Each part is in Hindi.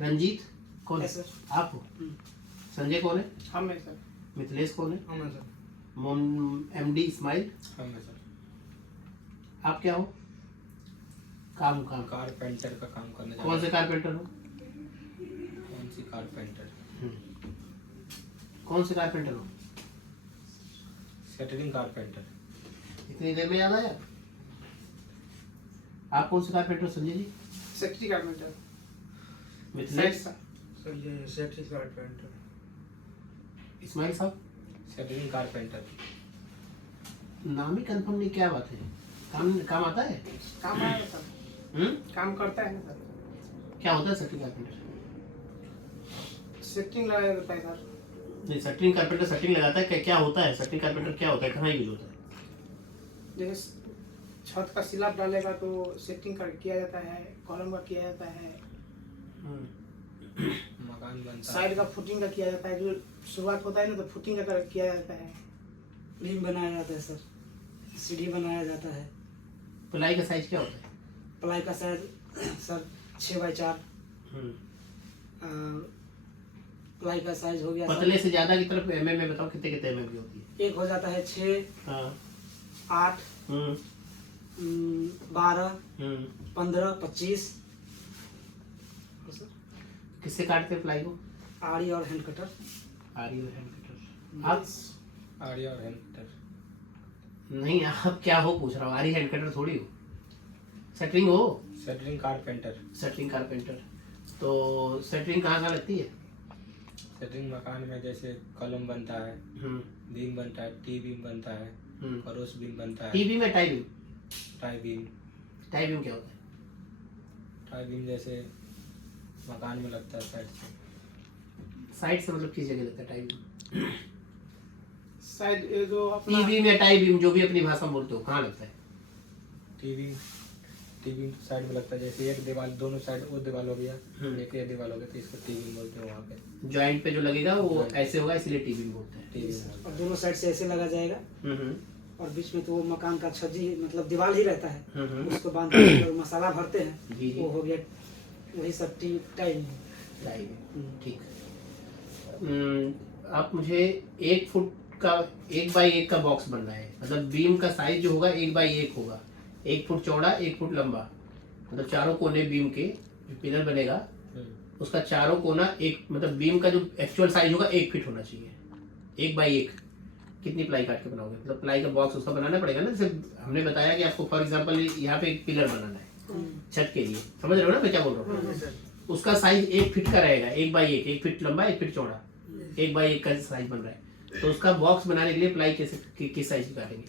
रंजीत कौन है? सर। आप हो? संजय कौन है? हम है सर। मिथिलेश कौन है? हम है सर। एमडी इस्माइल। हम है सर। आप क्या हो? काम काम कारपेंटर का काम करने जा कौन से रहे हैं। कारपेंटर हो? कौन सी कारपेंटर? कौन से कारपेंटर हो? Shuttering carpenter. इतनी देर में याद आया? आप कौन से कारपेंटर हो Sanjay ji? Secretary carpenter. Mithilesh? Secretary carpenter. Ismail साहब? Shuttering carpenter. नाम ही कंफर्म नहीं, क्या बात है? काम आता है? काम आया सर। काम करता है ना सर। क्या होता है शटरिंग कारपेंटर? सेक्टिंग लगाया जाता है सर। नहीं, शटरिंग कारपेंटर शटरिंग लगाता है, क्या होता है शटरिंग कारपेंटर? क्या होता है, कहाँ यूज होता है? जैसे छत का स्लैब डालेगा तो सेटिंग कर किया जाता है, कॉलम का किया जाता है, मकान बनता साइड का फुटिंग का किया जाता है, जो शुरुआत होता है ना तो फुटिंग का किया जाता है। बीम बनाया जाता है सर, सीढ़ी बनाया जाता है। प्लाई का साइज क्या होता है? प्लाई का साइज सर 6x4। प्लाई का साइज हो गया सर। पतले से ज्यादा की तरफ एमएम में बताओ, कितने कितने एमएम की होती है? एक हो जाता है 6, हाँ। 8, 12, 15, 25। किससे काटते हैं प्लाई को? आरी और हैंड कटर। आरी और हैंड कटर। आप आरिया और हैंडकटर। नहीं, आप क्या हो पूछ रहा हूँ, आरी हैंड कटर थोड़ी हो। शटरिंग हो? Shuttering carpenter. Shuttering carpenter. तो शटरिंग कहाँ कहाँ लगती है? शटरिंग मकान में जैसे कॉलम बनता है, बीम बनता है, टी बीम बनता है, क्रोस बीम बनता है, टीबी में tie beam. Tie beam. Tie beam क्या होता है? टाई बीम जैसे मकान में लगता है साइड से। साइड से मतलब किस जगह लगता है टाई बीम? साइड ये जो अपना टीबी में टाई बीम, जो भी अपनी भाषा में बोलते हो, कहाँ लगता है? टी बीम साइड में लगता है, जैसे एक दीवार दोनों साइड वो दीवार हो गया, एक ये दीवार हो गया तो इसको टी बीम बोलते हैं। वहाँ पे जॉइंट पे जो लगेगा वो ऐसे होगा, इसलिए टी बीम बोलते हैं। T beam. और दोनों साइड से ऐसे लगा जाएगा, और बीच में तो वो मकान का छज्जी मतलब दीवार ही रहता है, उसको बांधते हैं और मसाला भरते हैं। जी जी। वो हो गया वही सब टाइम। टाई बीम, ठीक। आप मुझे 1 फुट का 1x1 का बॉक्स बनना है, मतलब बीम का साइज जो होगा 1x1 होगा, 1 फुट चौड़ा 1 फुट लंबा, मतलब चारों कोने बीम के जो पिलर बनेगा उसका चारों कोना एक, मतलब बीम का जो एक्चुअल साइज होगा 1 फीट होना चाहिए। 1x1 कितनी प्लाई काट के बनाओगे? मतलब प्लाई का बॉक्स उसका बनाना पड़ेगा ना, जैसे हमने बताया कि आपको फॉर एग्जांपल यहाँ पे एक पिलर बनाना है छत के लिए, समझ रहे हो ना मैं क्या बोल रहा हूँ? उसका साइज 1 फीट का रहेगा, 1x1, 1 फीट लंबा 1 फीट चौड़ा, 1x1 का साइज बन रहा है। तो उसका बॉक्स बनाने के लिए प्लाई कैसे किस साइज की काटेंगे?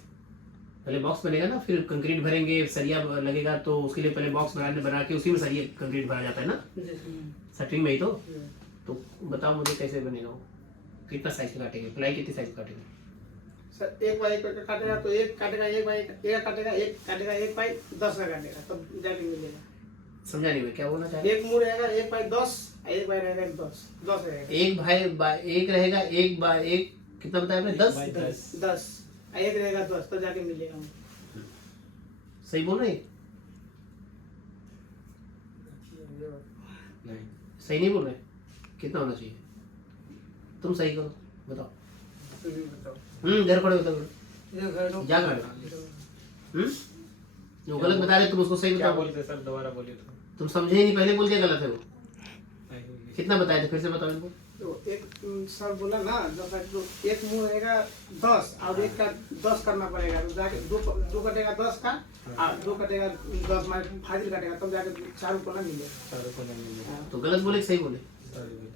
पहले बॉक्स बनेगा ना, फिर कंक्रीट भरेंगे, सरिया लगेगा, तो उसके लिए पहले बॉक्स बना के उसी में सरिया कंक्रीट भरा जाता है ना, शटरिंग में ही। तो बताओ मुझे कैसे बनेगा वो, कितना साइज का काटेंगे, प्लाई कितनी साइज का काटेंगे? सर 1x1 का काटेगा तो एक काटेगा 1x1 काटेगा, एक काटेगा 1x10 का काटेगा, तब जाके मिलेगा। समझा नहीं मैं क्या बोलना चाह रहा एक मुंह रहेगा 1x10, एक बाई रहेगा 10 रहेगा। हूँ। 1 रहेगा 1x1 कितना बताया आपने? 10। 10 एक रहेगा 10, तो जाके मिलेगा। सही बोल रहे हैं? नहीं, सही नहीं बोल रहे? कितना होना चाहिए? तुम सही करो, बताओ। घर खड़े बताओ, जा खड़े। जो गलत बता रहे तुम उसको सही क्या बताओ। बोलते सर, दोबारा बोलिए तो। तुम समझे ही नहीं, पहले बोल दिया गलत है वो। नहीं, कितना बताए थे, फिर से बताओ इनको। तो एक सर बोला ना, जब तो एक मुंह रहेगा 10 और एक का 10 करना पड़ेगा, तो जाके दो कटेगा 10 का और 2 कटेगा 10 में फाजिल कटेगा, तब जाके चारों को ना मिलेगा। सारे को नहीं मिलेगा। तो गलत बोले कि सही बोले? सॉरी,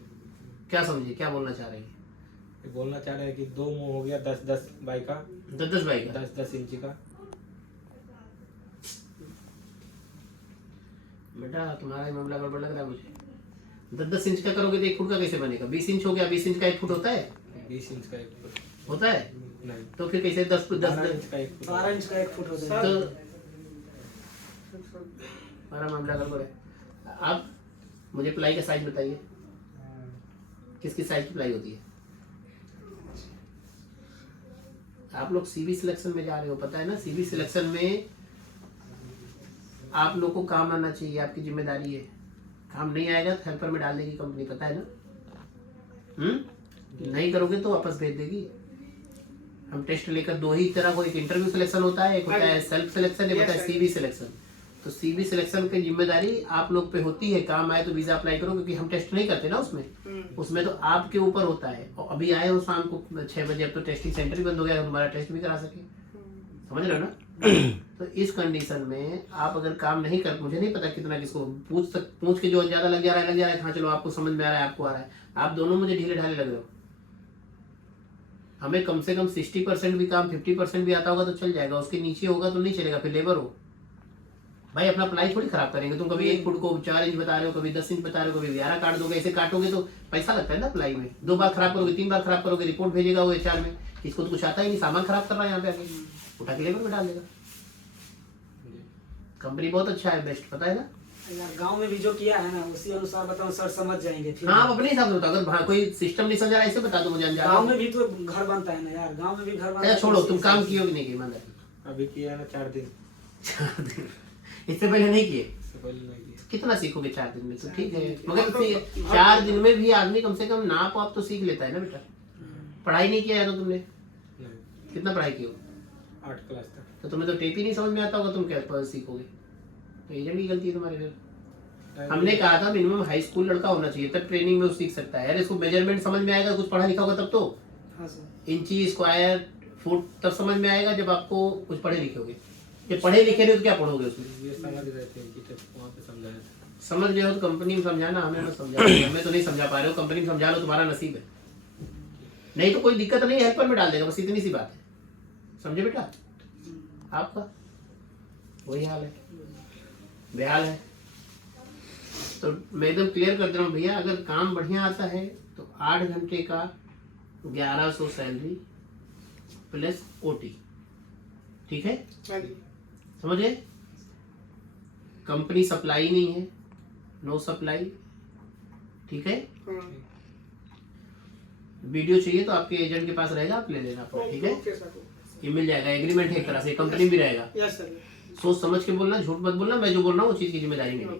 क्या समझे, क्या बोलना चाह रहे हैं? ये बोलना चाह रहे हैं कि 2 मुंह हो गया 10-10 बाई का, 10 बाई का। 10-10 इंची का। बेटा तुम्हारा मामला गड़बड़ लग रहा है मुझे। 10 इंच का करोगे तो 1 फुट का कैसे बनेगा? 20 इंच हो गया, 20 इंच का 1 फुट होता है? 20 इंच का 1 फुट होता है? नहीं, तो फिर कैसे 10 12 इंच का 1 फुट। 12 इंच का 1 फुट होता है। तो हमारा मामला गड़बड़ है। आप मुझे प्लाई का साइज बताइए, किस किस साइज की प्लाई होती है? आप लोग सीबी सिलेक्शन में जा रहे हो, पता है ना? सीबी सिलेक्शन में आप लोग को काम आना चाहिए, आपकी जिम्मेदारी है। काम नहीं आएगा तो हेल्पर में डाल देगी कंपनी, पता है ना। नहीं करोगे तो वापस भेज देगी। हम टेस्ट लेकर दो ही तरह को, एक इंटरव्यू सिलेक्शन होता है, एक होता है सेल्फ सिलेक्शन, एक होता है सीवी सिलेक्शन। तो सीवी सिलेक्शन की जिम्मेदारी आप लोग पे होती है, काम आए तो वीजा अप्लाई करो, क्योंकि हम टेस्ट नहीं करते ना उसमें तो आपके ऊपर होता है। और अभी आए हो शाम को 6 बजे, अब तो टेस्टिंग सेंटर भी बंद हो गया, हमारा टेस्ट भी करा सके, समझ रहे हो ना। तो इस कंडीशन में आप अगर काम नहीं कर, मुझे नहीं पता कितना किसको पूछ के जो ज्यादा लग जा रहा है, हाँ चलो आपको समझ में आ रहा है, आपको आ रहा है, आप दोनों मुझे ढीले ढाले लग रहे हो। हमें कम से कम 60% भी काम 50% भी आता होगा तो चल जाएगा, उसके नीचे होगा तो नहीं चलेगा, फिर लेबर हो भाई। अपना अप्लाई थोड़ी खराब करेंगे। तुम कभी 1 फुट को 4 इंच बता रहे हो, कभी 10 इंच बता रहे हो, कभी 11 काट दोगे, ऐसे काटोगे तो पैसा लगता है ना अप्लाई में। 2 बार खराब करोगे, 3 बार खराब करोगे, रिपोर्ट भेजेगा वो HR में, किसको तो कुछ आता ही नहीं, सामान खराब कर रहा है यहाँ पे आके, उठा के लेबर में डाल देगा। कंपनी बहुत अच्छा है, बेस्ट, पता है ना। यार गांव में भी जो किया है ना उसी अनुसार बताओ सर, समझ जाएंगे फिर। हाँ, आप अपने हिसाब से बताओ, अगर कोई सिस्टम नहीं समझा रहा है ऐसे बता दो मुझे। गांव में भी तो घर बनता है ना यार, गांव में भी घर बनता है। छोड़ो, तुम काम किए हो कि नहीं किए ईमानदारी? अभी किया ना 4 दिन। इससे पहले नहीं किए? इससे पहले नहीं किया। कितना सीखोगे 4 दिन में? तो ठीक है, मगर 4 दिन में भी आदमी कम से कम नाप आप तो सीख लेता है ना बेटा। पढ़ाई नहीं किया है तो तुमने? नहीं। कितना पढ़ाई की हो? 8 क्लास तक। तो तुम्हें तो टेप ही नहीं समझ में आता होगा, तुम क्या सीखोगे? तो एजेंट की गलती है तुम्हारी। फिर हमने कहा था मिनिमम हाई स्कूल लड़का होना चाहिए, तब ट्रेनिंग में वो सीख सकता है। यार इसको मेजरमेंट समझ में आएगा, कुछ पढ़ा लिखा होगा तब तो। हाँ सर। इंची, स्क्वायर, फुट तब समझ में आएगा जब आपको कुछ पढ़े लिखे होगे। ये पढ़े लिखे नहीं तो क्या पढ़ोगे उसमें? ये समझ रहे थे कि तब वहाँ पे समझाया था। समझ गए हो तो कंपनी में समझाना, हमें ना समझाना। हमें तो नहीं समझा पा रहे हो, कंपनी में समझा लो, तुम्हारा नसीब है। नहीं तो कोई दिक्कत नहीं, हेल्पर में डाल देगा, बस इतनी सी बात है, समझे बेटा। आपका वही हाल है, बेहाल है। तो मैं एकदम क्लियर कर दे रहा हूँ भैया, अगर काम बढ़िया आता है तो 8 घंटे का 1100 सैलरी प्लस OT, ठीक है, समझे। कंपनी सप्लाई नहीं है, नो सप्लाई, ठीक है। वीडियो चाहिए तो आपके एजेंट के पास रहेगा, आप ले लेना, ठीक है। ये मिल जाएगा, एग्रीमेंट है एक तरह से, कंपनी भी रहेगा। सोच समझ के बोलना, झूठ मत बोलना, मैं जो बोल रहा हूँ वो चीज की जिम्मेदारी नहीं।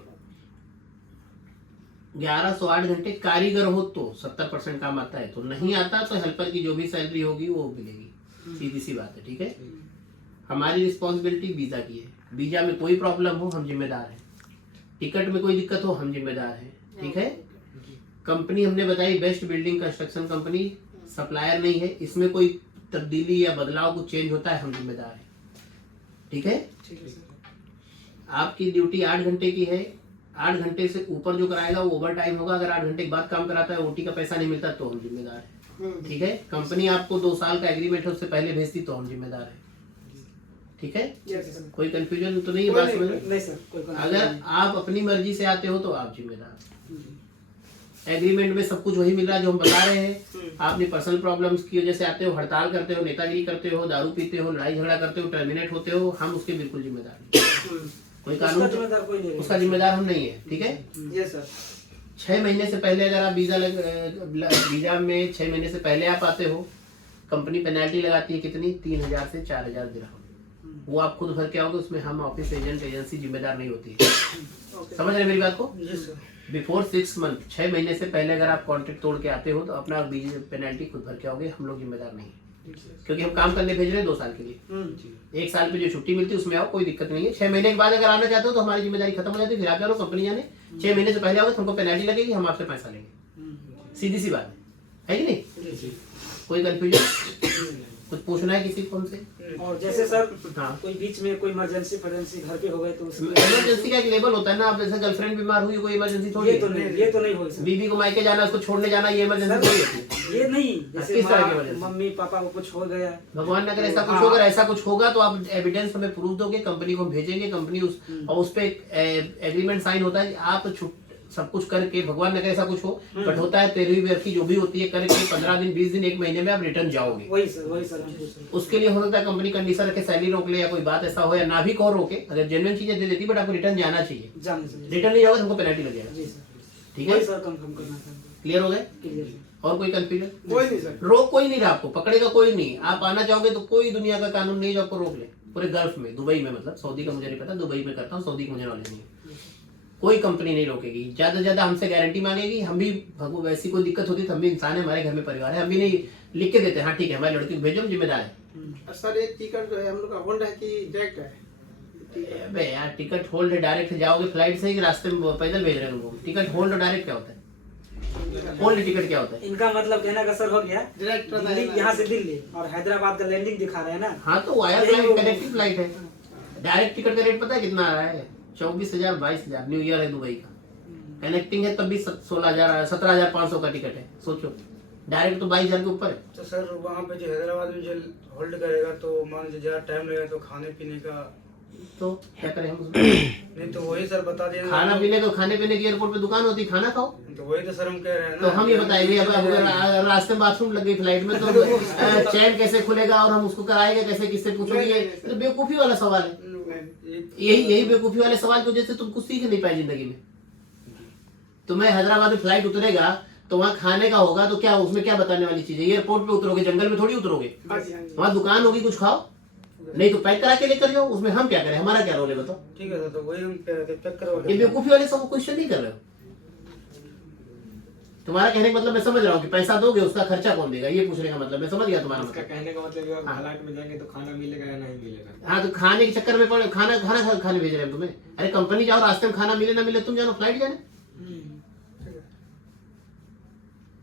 1108 घंटे कारीगर हो तो 70% काम आता है, तो नहीं आता तो हेल्पर की जो भी सैलरी होगी वो मिलेगी, सीधी सी बात है, ठीक है। हमारी रिस्पॉन्सिबिलिटी वीजा की है, वीजा में कोई प्रॉब्लम हो हम जिम्मेदार हैं, टिकट में कोई दिक्कत हो हम जिम्मेदार हैं, ठीक है। कंपनी हमने बताई best building construction company, supplier नहीं है, इसमें कोई तब्दीली या बदलाव कुछ चेंज होता है हम जिम्मेदार हैं, ठीक है। आपकी ड्यूटी 8 घंटे की है, 8 घंटे से ऊपर जो कराएगा वो ओवर टाइम होगा। अगर 8 घंटे के बाद काम कराता है, OT का पैसा नहीं मिलता तो हम जिम्मेदार हैं, ठीक है। कंपनी आपको 2 साल का एग्रीमेंट है उससे पहले भेजती तो हम जिम्मेदार हैं, ठीक है। कोई कंफ्यूजन तो नहीं है बात समझ? नहीं सर, कोई अगर आप अपनी मर्जी से आते हो तो आप जिम्मेदार। एग्रीमेंट में सब कुछ वही मिल रहा है जो हम बता रहे हैं। आप अपनी पर्सनल प्रॉब्लम्स की वजह से आते हो, हड़ताल करते हो, नेतागिरी करते हो, दारू पीते हो, लड़ाई झगड़ा करते हो, टर्मिनेट होते हो, हम उसके बिल्कुल जिम्मेदार नहीं। कोई कानून उसका जिम्मेदार हम नहीं है, ठीक है। ये सर 6 महीने से पहले अगर आप वीजा में 6 महीने से पहले आप आते हो, कंपनी पेनल्टी लगाती है कितनी, 3000 से 4000 दिरहम, वो आप खुद भर के आओगे, उसमें हम ऑफिस एजेंट एजेंसी जिम्मेदार नहीं होती है। समझ रहे मेरी बात को? बिफोर 6 मंथ, 6 महीने से पहले अगर आप कॉन्ट्रैक्ट तोड़ के आते हो तो अपना पेनल्टी खुद भर के आओगे, हम लोग जिम्मेदार नहीं है, क्योंकि हम काम करने भेज रहे हैं 2 साल के लिए। 1 साल पे जो छुट्टी मिलती है उसमें आओ, कोई दिक्कत नहीं है। 6 महीने के बाद अगर आना चाहते हो तो हमारी जिम्मेदारी खत्म हो जाती है, फिर आप जाओ कंपनी जाने। 6 महीने से पहले आओगे तो हमको पेनल्टी लगेगी, हम आपसे पैसा लेंगे, सीधी सी बात है कि नहीं। कोई कंफ्यूजन, कुछ पूछना है किसी को हमसे? और जैसे सर हाँ, कोई बीच में कोई इमरजेंसी घर के हो गए तो इमरजेंसी का एक लेवल होता है ना। आप जैसे गर्लफ्रेंड बीमार हुई, कोई इमरजेंसी थोड़ी ये तो नहीं हो सर। बीबी को मायके जाना, उसको छोड़ने जाना, ये इमरजेंसी थोड़ी होती है। ये नहीं, जैसे किस तरह की emergency? मम्मी पापा को कुछ हो गया, भगवान न करे ऐसा कुछ होगा, ऐसा कुछ होगा तो आप एविडेंस हमें प्रूफ दोगे, कंपनी को भेजेंगे, कंपनी और उस पे एग्रीमेंट साइन होता है कि आप सब कुछ करके, भगवान न करे ऐसा कुछ हो, बट होता है 13वीं व्यक्ति जो भी होती है करके 15 दिन 20 दिन 1 महीने में आप रिटर्न जाओगे। वही सर उसके लिए हो सकता है कंपनी कंडीशन रखे, सैलरी रोक ले या कोई बात ऐसा हो, या ना भी कहो रोके, अगर जेन्युइन चीजें दे देती बट आपको रिटर्न जाना चाहिए। रिटर्न नहीं जाओगे तो हमको पेनल्टी लगेगा, ठीक है सर। कंफर्म करना था, क्लियर हो गए? क्लियर। और कोई कंफ्यूजन? कोई नहीं सर, रोक कोई नहीं रहा, आपको पकड़ेगा कोई नहीं। आप आना चाहोगे तो कोई दुनिया का कानून नहीं जो आपको रोक ले, पूरे गल्फ में, दुबई में, मतलब सऊदी का मुझे नहीं पता, दुबई में करता हूँ, सऊदी का मुझे नॉलेज नहीं है। कोई कंपनी नहीं रोकेगी, ज्यादा से ज्यादा हमसे गारंटी मांगेगी, हम भी वैसी कोई दिक्कत होती तो हम भी इंसान है, हमारे घर में परिवार है, हम भी नहीं लिख के देते हाँ ठीक है हमारी लड़की को भेजो, हम जिम्मेदार है। सर ये टिकट जो है हम लोग का होल्ड है कि डायरेक्ट है? अबे यार टिकट होल्ड है, डायरेक्ट जाओगे फ्लाइट से ही रास्ते में पैदल भेज रहे हैं तुमको? टिकट होल्ड और डायरेक्ट क्या होता है? होल्ड टिकट क्या होता है? इनका मतलब कहने का सर हो गया डायरेक्ट दिल्ली, यहाँ से दिल्ली और हैदराबाद का लैंडिंग दिखा रहे हैं ना। हाँ तो वाया फ्लाइट कनेक्टिंग फ्लाइट है। डायरेक्ट टिकट का रेट पता है कितना आ रहा है? 24,000 22,000। न्यू ईयर है दुबई का, कनेक्टिंग है तब भी 16,000 17,500 का टिकट है, सोचो। डायरेक्ट तो 22,000 के ऊपर है। तो सर वहाँ पे जो हैदराबाद में जो होल्ड करेगा तो मान लीजिए ज़्यादा टाइम लगेगा तो खाने पीने का तो क्या करें हम उसमें? नहीं तो वही सर बता दिए खाना पीने को, खाने पीने की एयरपोर्ट पे दुकान होती है, खाना खाओ। तो वही तो सर हम कह रहे हैं तो ना। हम ये बताएंगे अब अगर रास्ते में बाथरूम लग गई फ्लाइट में तो चैन कैसे खुलेगा और हम उसको कराएंगे कैसे, किससे पूछोगे? ये तो बेवकूफी वाला सवाल है। यही बेवकूफी वाले सवाल की वजह से तुम कुछ सीख नहीं पाए जिंदगी में। तुम्हें हैदराबाद में फ्लाइट उतरेगा तो वहाँ खाने का होगा, तो क्या उसमें क्या बताने वाली चीज है? एयरपोर्ट पे उतरोगे, जंगल में थोड़ी उतरोगे, वहाँ दुकान होगी, कुछ खाओ, नहीं तो पैक करा के लेकर जाओ। उसमें हम क्या करें, हमारा क्या रोल है बताओ? ठीक है सर, तो वही हम कह रहे थे पैक करवा ये बेवकूफी वाले सब क्वेश्चन नहीं कर रहे हो। तुम्हारा कहने का मतलब मैं समझ रहा हूँ कि पैसा दोगे उसका खर्चा कौन देगा, ये पूछने का मतलब मैं समझ गया तुम्हारा उसका मतलब। कहने का मतलब ये फ्लाइट में जाएंगे तो खाना मिलेगा या नहीं मिलेगा? हाँ तो खाने के चक्कर में पड़े, खाना खाने भेज रहे हैं तुम्हें। अरे कंपनी जाओ, रास्ते में खाना मिले ना मिले तुम जानो फ्लाइट जाने,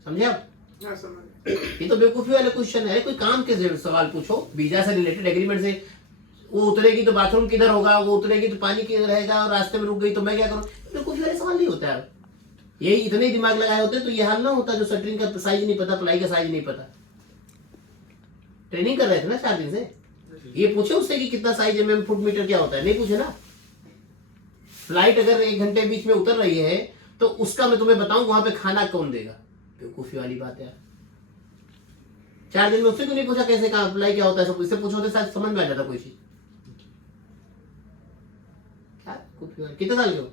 समझे आप? हाँ, समझ गए। ये तो बेवकूफी वाले क्वेश्चन है। कोई काम के सवाल पूछो, वीजा से रिलेटेड, एग्रीमेंट से। वो उतरेगी तो बाथरूम किधर होगा, वो उतरेगी तो पानी किधर रहेगा, और रास्ते में रुक गई तो मैं क्या करूँ? बेवकूफी वाले सवाल नहीं होता है। यही इतने दिमाग लगाए होते तो ये हाल ना होता, जो शटरिंग का साइज नहीं पता, प्लाई का साइज नहीं पता। ट्रेनिंग कर रहे थे ना 4 दिन से। ये पूछे उससे कि कितना साइज एमएम फुट मीटर क्या होता है? नहीं पूछे ना। फ्लाइट अगर 1 घंटे बीच में उतर रही है तो उसका मैं तुम्हें बताऊं वहां पे खाना कौन देगा? बेवकूफी वाली बात है। 4 दिन में उससे क्यों नहीं पूछा कैसे कहा अप्लाई क्या होता है? सब इससे पूछो तो शायद समझ में आ जाता कोई चीज। कितने साल के हो?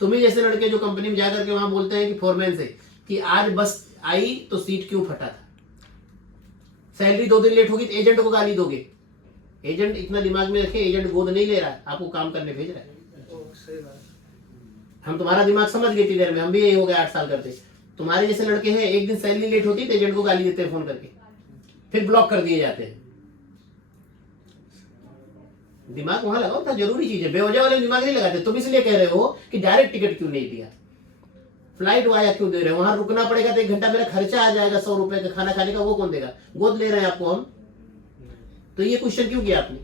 तुम्हें जैसे लड़के जो कंपनी में जाकर के वहां बोलते हैं कि फोरमैन से कि आज बस आई तो सीट क्यों फटा था, सैलरी 2 दिन लेट होगी तो एजेंट को गाली दोगे। एजेंट इतना दिमाग में रखे, एजेंट गोद नहीं ले रहा है, आपको काम करने भेज रहा है। सही बात। हम तुम्हारा दिमाग समझ गए इतनी देर में, हम भी यही हो गए 8 साल करते। तुम्हारे जैसे लड़के हैं, एक दिन सैलरी लेट होती है तो एजेंट को गाली देते हैं फोन करके, फिर ब्लॉक कर दिए जाते हैं। दिमाग वहां लगाओ, था जरूरी चीज है। बेवजह वाले दिमाग नहीं लगाते। तुम इसलिए कह रहे हो कि डायरेक्ट टिकट क्यों नहीं दिया, फ्लाइट वाया क्यों दे रहे हो? वहां रुकना पड़ेगा तो 1 घंटा मेरा खर्चा आ जाएगा, 100 रुपए का खाना खाने का, वो कौन देगा? गोद ले रहे हैं आपको हम, तो ये क्वेश्चन क्यों किया आपने?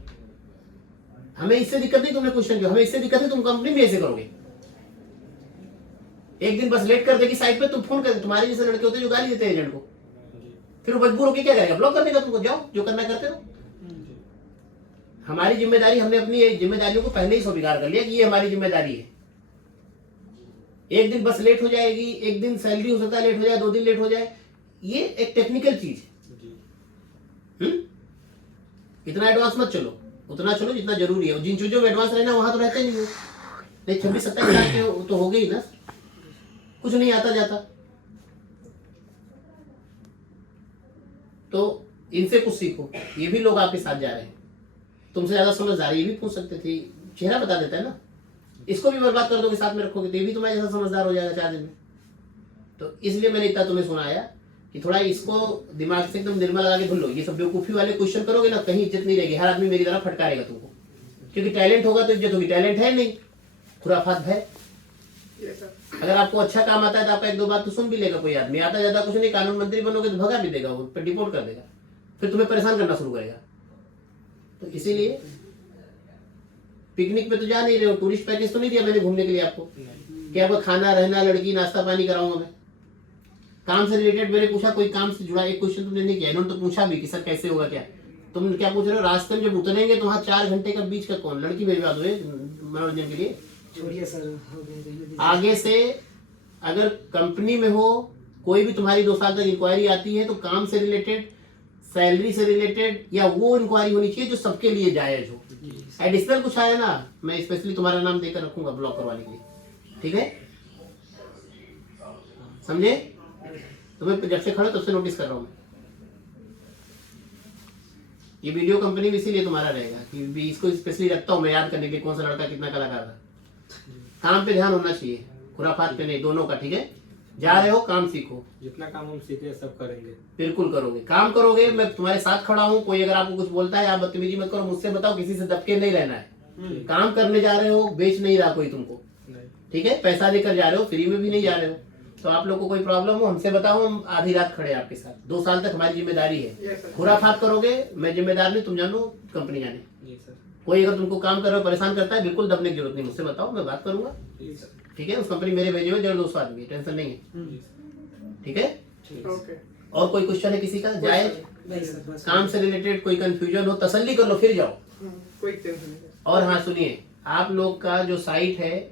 हमें इससे दिक्कत नहीं, तुमने क्वेश्चन क्यों? हमें इससे दिक्कत है तुम कंपनी में ऐसे करोगे। एक दिन बस लेट कर देगी साइड पे, तुम फोन कर, तुम्हारे जैसे लड़के होते हैं जो गाली देते हैं एजेंट को, फिर वो मजबूर होकर क्या करेगा? ब्लॉक कर देगा तुमको। जाओ जो करना करते हो। हमारी जिम्मेदारी, हमने अपनी जिम्मेदारियों को पहले ही स्वीकार कर लिया कि ये हमारी जिम्मेदारी है। एक दिन बस लेट हो जाएगी, एक दिन सैलरी हो सकता है लेट हो जाए, 2 दिन लेट हो जाए, ये एक टेक्निकल चीज है। इतना एडवांस मत चलो, उतना चलो जितना जरूरी है। जिन चीजों में एडवांस रहना वहां तो रहते नहीं हो। नहीं 26-27 साल के तो हो गई ना, कुछ नहीं आता जाता। तो इनसे कुछ सीखो। ये भी लोग आपके साथ जा रहे हैं, तुमसे ज्यादा समझदार। ये भी पूछ सकते थे, चेहरा बता देता है ना। इसको भी बर्बाद कर दोगे, साथ में रखोगे तो ये भी तुम्हारे जैसा समझदार हो जाएगा 4 दिन में। तो इसलिए मैंने इतना तुम्हें सुनाया कि थोड़ा इसको दिमाग से एकदम निर्मल लगा के भूल लो। ये सब बेवकूफी वाले क्वेश्चन करोगे ना, कहीं इज्जत नहीं रहेगी। हर आदमी मेरी तरह फटकारेगा तुमको, क्योंकि टैलेंट होगा तो इज्जत होगी। टैलेंट है नहीं, खुराफात है। अगर आपको अच्छा काम आता है तो आपका 1-2 बात तो सुन भी लेगा कोई आदमी। आता जाता कुछ नहीं, कानून मंत्री बनोगे तो भगा भी देगा, वो पर डिपोर्ट कर देगा, फिर तुम्हें परेशान करना शुरू करेगा। तो इसीलिए पिकनिक पे तो जा नहीं रहे हो, टूरिस्ट पैकेज तो नहीं दिया मैंने घूमने के लिए आपको कि आपको खाना रहना लड़की नाश्ता पानी कराऊंगा मैं। काम से रिलेटेड मैंने पूछा, कोई काम से जुड़ा एक क्वेश्चन तुमने नहीं किया। इन्होंने तो पूछा भी कि सर कैसे होगा क्या। तुम क्या पूछ रहे हो? रास्ते में जब उतरेंगे तो वहाँ 4 घंटे का बीच का कौन लड़की भेजवा दो मनोरंजन के लिए? छोड़िए सर, हो गए। आगे से अगर कंपनी में हो, कोई भी तुम्हारी 2 साल तक इंक्वायरी आती है तो काम से रिलेटेड, सैलरी से रिलेटेड, या वो इंक्वायरी होनी चाहिए जो सबके लिए जायज हो। एडिशनल कुछ आया ना, मैं स्पेशली तुम्हारा नाम देकर रखूंगा ब्लॉक करवाने के लिए, ठीक है? समझे? तुम्हें जब से खड़े तब से नोटिस कर रहा हूं मैं। ये वीडियो कंपनी में इसीलिए तुम्हारा रहेगा कि भी इसको स्पेशली रखता हूँ मैं याद करने के कौन सा लड़का कितना कलाकार था। काम पे ध्यान होना चाहिए, खुराफात पे नहीं, दोनों का। ठीक है, जा रहे हो काम सीखो, जितना काम हम सीखे सब करेंगे। बिल्कुल करोगे, काम करोगे। मैं तुम्हारे साथ खड़ा हूँ, कोई अगर आपको कुछ बोलता है आप बदतमीजी मत करो, मुझसे बताओ, किसी से दबके नहीं रहना है। काम करने जा रहे हो, बेच नहीं रहा कोई तुमको, नहीं। ठीक है, पैसा देकर जा रहे हो, फ्री में भी नहीं जा रहे हो। तो आप लोग को कोई प्रॉब्लम हो हमसे बताओ, हम आधी रात खड़े हैं आपके साथ। 2 साल तक हमारी जिम्मेदारी है। Yes, sir. खुराफात करोगे, मैं जिम्मेदार नहीं, तुम जानो, कंपनी जाने। जी सर। कोई अगर तुमको काम कर रहे हो परेशान करता है, बिल्कुल दबने की जरूरत नहीं, मुझसे बताओ, मैं बात करूंगा। जी सर। ठीक है, उस कंपनी मेरे भेजे हुए 150 आदमी, टेंशन नहीं है। जी सर। ठीक है, ओके। और कोई क्वेश्चन है किसी का? जाए नहीं सर, बस काम से रिलेटेड कोई कंफ्यूजन हो, तसल्ली कर लो फिर जाओ। कोई टेंशन नहीं है। और हाँ सुनिए, आप लोग का जो साइट है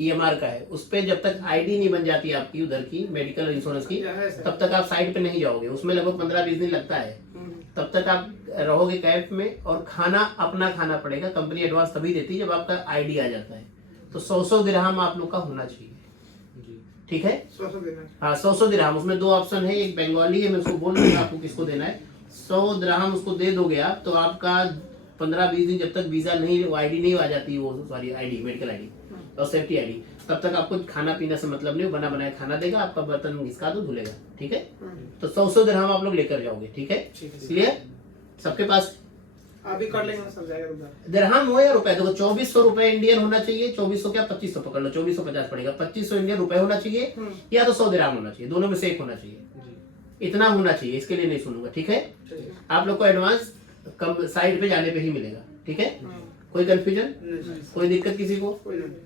EMR का है, उस पे जब तक आईडी नहीं बन जाती आपकी उधर की मेडिकल इंश्योरेंस की, है सर। तब तक आप साइट पे नहीं जाओगे। उसमें लगभग 15-20 दिन लगता है। तब तक आप रहोगे कैंप में, और खाना अपना खाना पड़ेगा। कंपनी एडवांस तभी देती है जब आपका आईडी आ जाता है। तो 100 दिरहम आप लोग का होना चाहिए। जी। ठीक है, 100 देना। हाँ 100 दिरहम। उसमें 2 ऑप्शन है, एक बंगाली है, मैं उसको बोल दूंगा आपको किसको देना है। 100 दिरहम उसको दे दोगे आप, तो आपका 15-20 दिन जब तक वीजा नहीं, वो आईडी नहीं आ जाती, वो सॉरी आईडी, मेडिकल आईडी और सेफ्टी आईडी, तब तक आपको खाना पीना से मतलब नहीं, बना बनाया खाना देगा, आपका बर्तन घिसका दो, धुलेगा। ठीक है, तो 100 दिरहम आप लोग लेकर जाओगे। ठीक है, क्लियर सबके पास? अभी कर लेंगे, सब जाएगा उधर। दिरहम हो या रुपए, देखो 2400 रुपए इंडियन होना चाहिए। 2400 क्या, 2500 पकड़ लो, 2450 पड़ेगा। 2500 इंडियन रुपए होना चाहिए, या तो 100 दिरहम होना चाहिए, दोनों में से एक होना चाहिए। जी। इतना होना चाहिए, इसके लिए नहीं सुनूंगा। ठीक है, आप लोग को एडवांस कम साइड पे जाने पे ही मिलेगा। ठीक है, कोई कंफ्यूजन, कोई दिक्कत किसी को? कोई नहीं।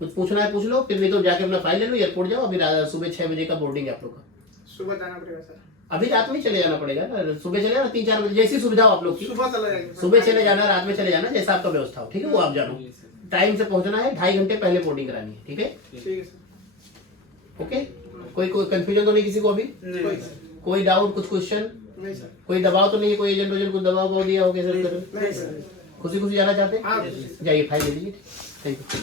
कुछ पूछना है पूछ लो, फिर नहीं तो जाके अपना फाइल ले लो, एयरपोर्ट जाओ। अभी सुबह 6 बजे का बोर्डिंग है आप लोग का। सुबह जाना पड़ेगा सर। अभी रात में चले जाना पड़ेगा ना, सुबह चले जाना 3-4 बजे, जैसी सुविधा हो आप लोग की। सुबह चला जाएगा। सुबह चले जाना, रात में चले जाना, जैसा आपका व्यवस्था हो। ठीक है, वो आप जानो। जी सर। टाइम से पहुंचना है, 2.5 घंटे पहले बोर्डिंग करानी है। ठीक है, ठीक है सर। ओके। कोई कंफ्यूजन तो नहीं किसी को अभी? कोई कोई डाउट, कुछ क्वेश्चन, नहीं सर। कोई दबाव तो नहीं है? कोई एजेंट वेजेंट कुछ दबाव दिया हो कैसे? नहीं सर। खुशी खुशी जाना चाहते हैं? हाँ। जाइए, फाइल ले लीजिए। Thank you.